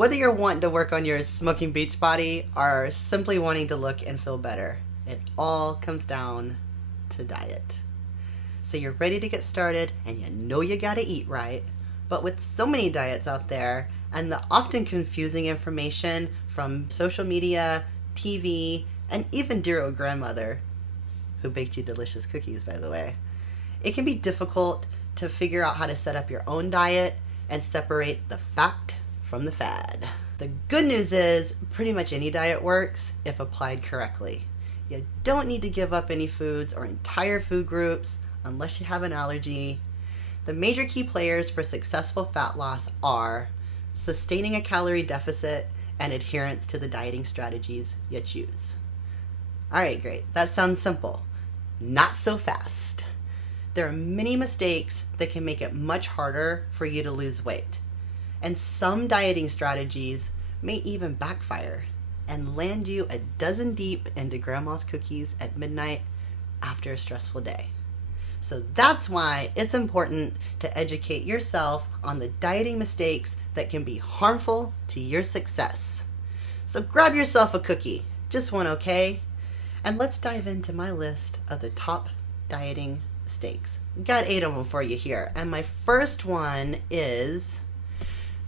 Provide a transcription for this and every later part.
Whether you're wanting to work on your smoking beach body or simply wanting to look and feel better, it all comes down to diet. So you're ready to get started and you know you gotta eat right, but with so many diets out there and the often confusing information from social media, TV, and even dear old grandmother, who baked you delicious cookies, by the way, it can be difficult to figure out how to set up your own diet and separate the fact from the fad. The good news is pretty much any diet works if applied correctly. You don't need to give up any foods or entire food groups unless you have an allergy. The major key players for successful fat loss are sustaining a calorie deficit and adherence to the dieting strategies you choose. Alright, great. That sounds simple. Not so fast. There are many mistakes that can make it much harder for you to lose weight. And some dieting strategies may even backfire and land you a dozen deep into grandma's cookies at midnight after a stressful day. So that's why it's important to educate yourself on the dieting mistakes that can be harmful to your success. So grab yourself a cookie, just one, okay? And let's dive into my list of the top dieting mistakes. Got 8 of them for you here. And my first one is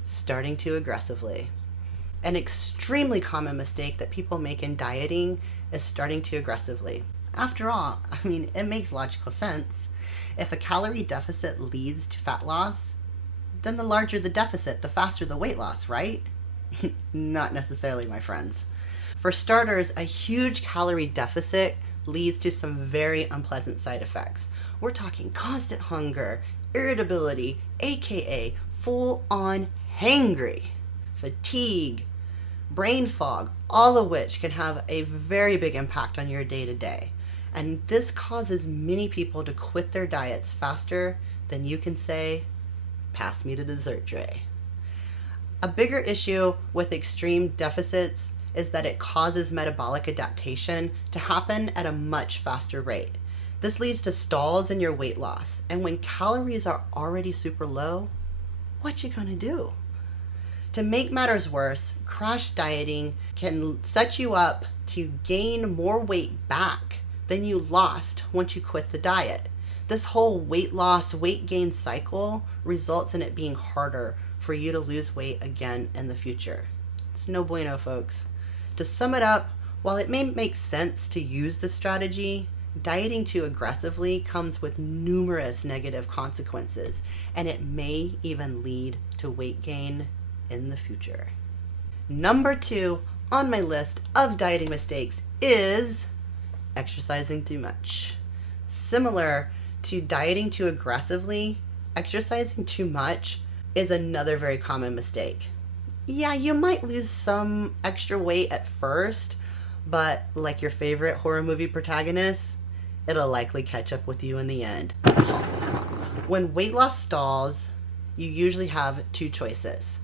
starting too aggressively. An extremely common mistake that people make in dieting is starting too aggressively. After all, it makes logical sense. If a calorie deficit leads to fat loss, then the larger the deficit, the faster the weight loss, right? Not necessarily, my friends. For starters, a huge calorie deficit leads to some very unpleasant side effects. We're talking constant hunger, irritability, aka full-on hangry, fatigue, brain fog, all of which can have a very big impact on your day-to-day. And this causes many people to quit their diets faster than you can say, "Pass me the dessert tray." A bigger issue with extreme deficits is that it causes metabolic adaptation to happen at a much faster rate. This leads to stalls in your weight loss. And when calories are already super low, what you gonna do? To make matters worse, crash dieting can set you up to gain more weight back than you lost once you quit the diet. This whole weight loss, weight gain cycle results in it being harder for you to lose weight again in the future. It's no bueno, folks. To sum it up, while it may make sense to use this strategy, dieting too aggressively comes with numerous negative consequences, and it may even lead to weight gain in the future. Number 2 on my list of dieting mistakes is exercising too much. Similar to dieting too aggressively, exercising too much is another very common mistake. Yeah, you might lose some extra weight at first, but like your favorite horror movie protagonist, it'll likely catch up with you in the end. When weight loss stalls, you usually have 2 choices: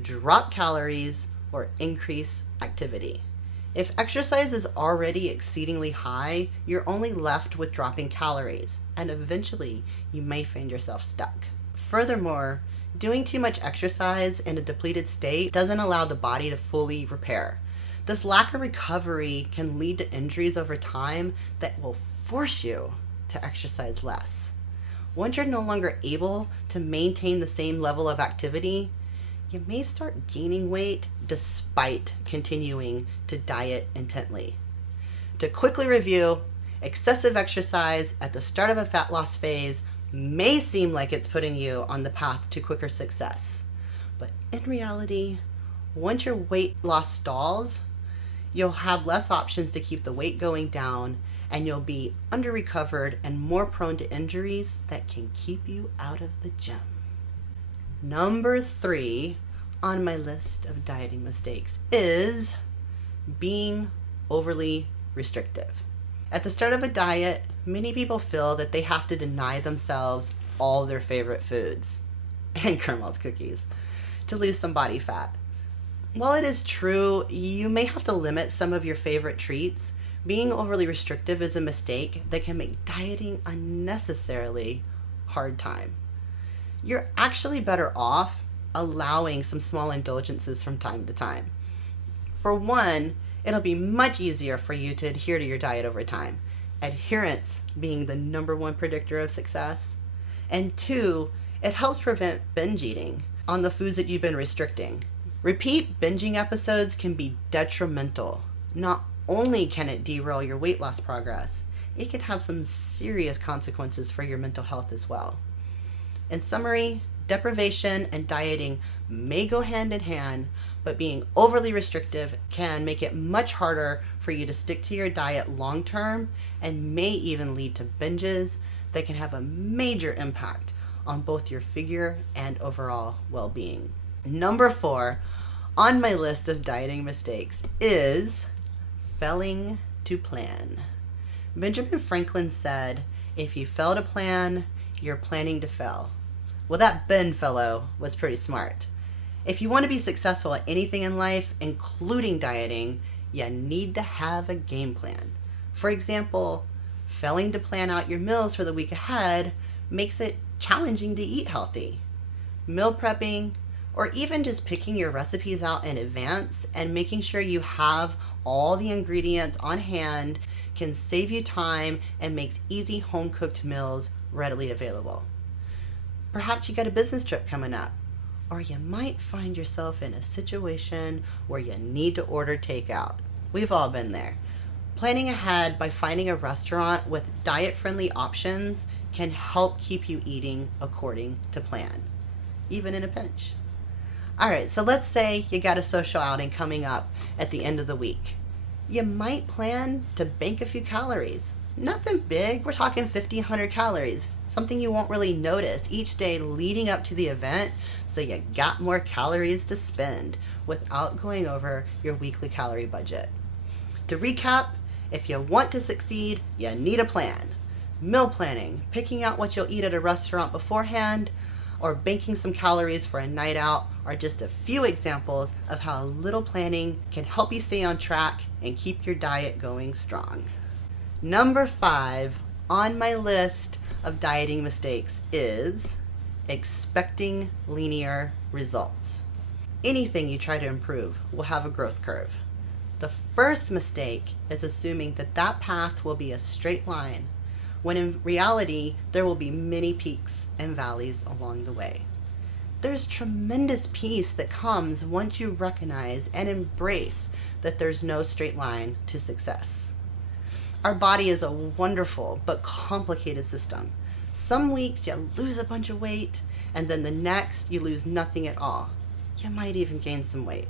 drop calories or increase activity. If exercise is already exceedingly high, you're only left with dropping calories, and eventually you may find yourself stuck. Furthermore, doing too much exercise in a depleted state doesn't allow the body to fully repair. This lack of recovery can lead to injuries over time that will force you to exercise less. Once you're no longer able to maintain the same level of activity, you may start gaining weight despite continuing to diet intently. To quickly review, excessive exercise at the start of a fat loss phase may seem like it's putting you on the path to quicker success. But in reality, once your weight loss stalls, you'll have less options to keep the weight going down, and you'll be under-recovered and more prone to injuries that can keep you out of the gym. Number 3 on my list of dieting mistakes is being overly restrictive. At the start of a diet, many people feel that they have to deny themselves all their favorite foods, and grandma's cookies, to lose some body fat. While it is true, you may have to limit some of your favorite treats, being overly restrictive is a mistake that can make dieting unnecessarily hard time. You're actually better off allowing some small indulgences from time to time. For one, it'll be much easier for you to adhere to your diet over time, adherence being the number one predictor of success. And two, it helps prevent binge eating on the foods that you've been restricting. Repeat binging episodes can be detrimental. Not only can it derail your weight loss progress, it can have some serious consequences for your mental health as well. In summary, deprivation and dieting may go hand in hand, but being overly restrictive can make it much harder for you to stick to your diet long term and may even lead to binges that can have a major impact on both your figure and overall well-being. Number 4 on my list of dieting mistakes is failing to plan. Benjamin Franklin said, if you fail to plan, you're planning to fail. Well, that Ben fellow was pretty smart. If you want to be successful at anything in life, including dieting, you need to have a game plan. For example, failing to plan out your meals for the week ahead makes it challenging to eat healthy. Meal prepping, or even just picking your recipes out in advance and making sure you have all the ingredients on hand, can save you time and makes easy home-cooked meals readily available. Perhaps you got a business trip coming up, or you might find yourself in a situation where you need to order takeout. We've all been there. Planning ahead by finding a restaurant with diet-friendly options can help keep you eating according to plan, even in a pinch. All right, so let's say you got a social outing coming up at the end of the week. You might plan to bank a few calories. Nothing big, we're talking 50, 100 calories. Something you won't really notice each day leading up to the event, so you got more calories to spend without going over your weekly calorie budget. To recap, if you want to succeed, you need a plan. Meal planning, picking out what you'll eat at a restaurant beforehand, or banking some calories for a night out are just a few examples of how a little planning can help you stay on track and keep your diet going strong. Number 5 on my list of dieting mistakes is expecting linear results. Anything you try to improve will have a growth curve. The first mistake is assuming that that path will be a straight line, when in reality there will be many peaks and valleys along the way. There's tremendous peace that comes once you recognize and embrace that there's no straight line to success. Our body is a wonderful but complicated system. Some weeks you lose a bunch of weight, and then the next you lose nothing at all. You might even gain some weight.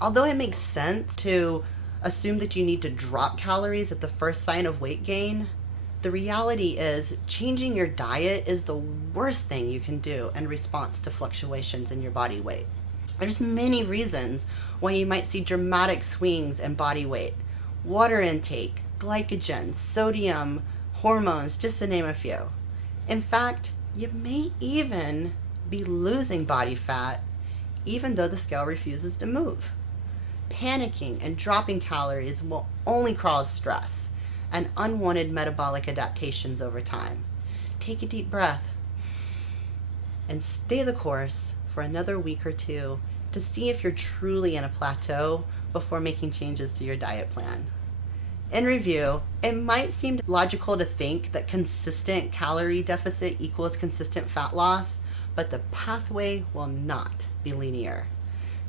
Although it makes sense to assume that you need to drop calories at the first sign of weight gain, the reality is changing your diet is the worst thing you can do in response to fluctuations in your body weight. There's many reasons why you might see dramatic swings in body weight. Water intake, glycogen, sodium, hormones, just to name a few. In fact, you may even be losing body fat even though the scale refuses to move. Panicking and dropping calories will only cause stress and unwanted metabolic adaptations over time. Take a deep breath and stay the course for another week or two to see if you're truly in a plateau before making changes to your diet plan. In review, it might seem logical to think that consistent calorie deficit equals consistent fat loss, but the pathway will not be linear.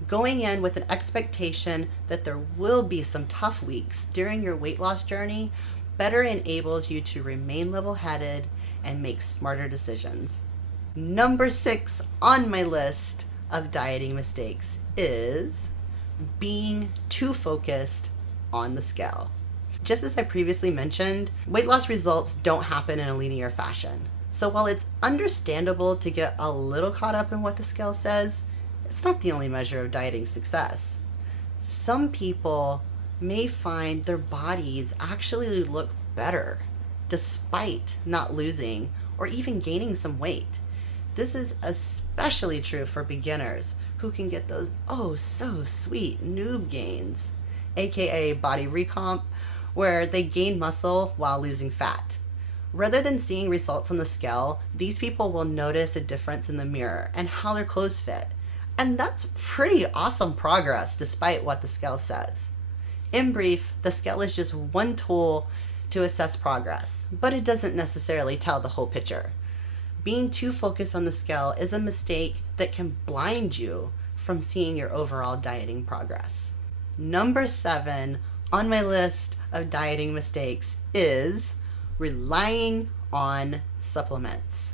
Going in with an expectation that there will be some tough weeks during your weight loss journey better enables you to remain level-headed and make smarter decisions. Number 6 on my list of dieting mistakes is being too focused on the scale. Just as I previously mentioned, weight loss results don't happen in a linear fashion. So while it's understandable to get a little caught up in what the scale says, it's not the only measure of dieting success. Some people may find their bodies actually look better despite not losing or even gaining some weight. This is especially true for beginners who can get those oh so sweet noob gains, aka body recomp, where they gain muscle while losing fat. Rather than seeing results on the scale, these people will notice a difference in the mirror and how their clothes fit. And that's pretty awesome progress despite what the scale says. In brief, the scale is just one tool to assess progress, but it doesn't necessarily tell the whole picture. Being too focused on the scale is a mistake that can blind you from seeing your overall dieting progress. Number 7 on my list of dieting mistakes is relying on supplements.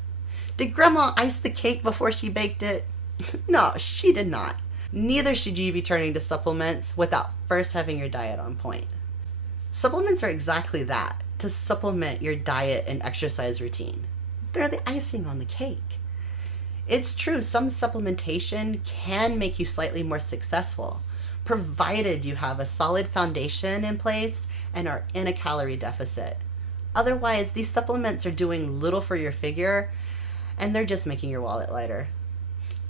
Did Grandma ice the cake before she baked it? No, she did not. Neither should you be turning to supplements without first having your diet on point. Supplements are exactly that, to supplement your diet and exercise routine. They're the icing on the cake. It's true, some supplementation can make you slightly more successful, provided you have a solid foundation in place and are in a calorie deficit. Otherwise, these supplements are doing little for your figure, and they're just making your wallet lighter.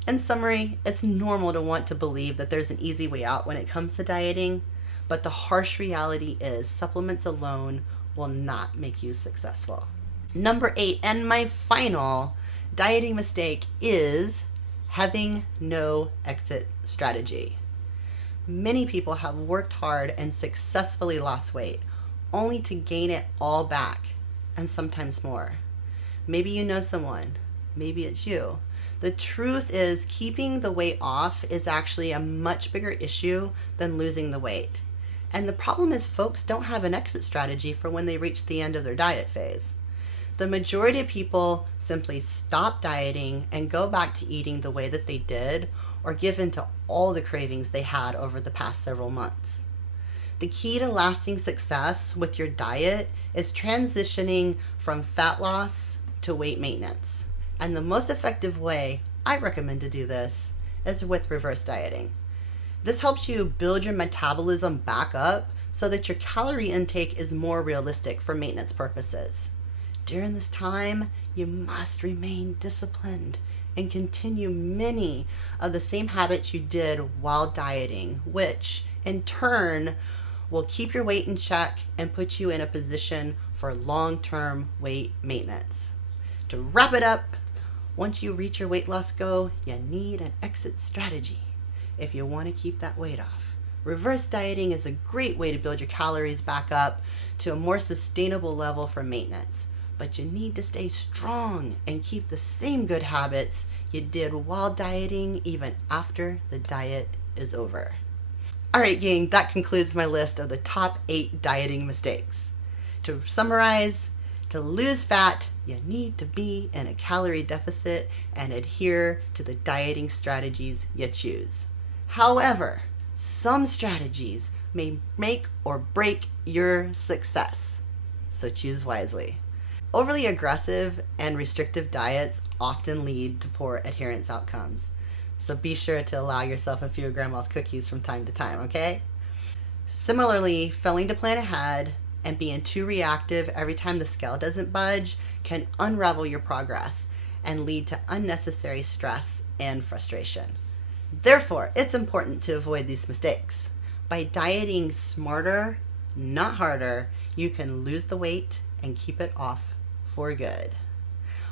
In summary, it's normal to want to believe that there's an easy way out when it comes to dieting, but the harsh reality is supplements alone will not make you successful. Number 8, and my final dieting mistake, is having no exit strategy. Many people have worked hard and successfully lost weight, only to gain it all back, and sometimes more. Maybe you know someone, maybe it's you. The truth is, keeping the weight off is actually a much bigger issue than losing the weight. And the problem is folks don't have an exit strategy for when they reach the end of their diet phase. The majority of people simply stop dieting and go back to eating the way that they did, or give in to all the cravings they had over the past several months. The key to lasting success with your diet is transitioning from fat loss to weight maintenance. And the most effective way I recommend to do this is with reverse dieting. This helps you build your metabolism back up so that your calorie intake is more realistic for maintenance purposes. During this time, you must remain disciplined and continue many of the same habits you did while dieting, which in turn will keep your weight in check and put you in a position for long-term weight maintenance. To wrap it up, once you reach your weight loss goal, you need an exit strategy if you want to keep that weight off. Reverse dieting is a great way to build your calories back up to a more sustainable level for maintenance. But you need to stay strong and keep the same good habits you did while dieting even after the diet is over. Alright gang, that concludes my list of the top 8 dieting mistakes. To summarize, to lose fat, you need to be in a calorie deficit and adhere to the dieting strategies you choose. However, some strategies may make or break your success, so choose wisely. Overly aggressive and restrictive diets often lead to poor adherence outcomes, so be sure to allow yourself a few of Grandma's cookies from time to time, okay? Similarly, failing to plan ahead and being too reactive every time the scale doesn't budge can unravel your progress and lead to unnecessary stress and frustration. Therefore, it's important to avoid these mistakes. By dieting smarter, not harder, you can lose the weight and keep it off for good.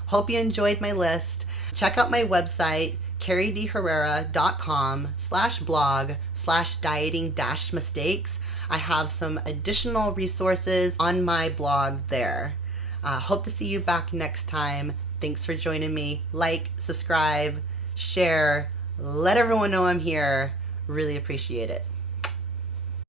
Hope you enjoyed my list. Check out my website, carriedherrera.com/blog/dieting-mistakes. I have some additional resources on my blog there. Hope to see you back next time. Thanks for joining me. Like, subscribe, share, let everyone know I'm here. Really appreciate it.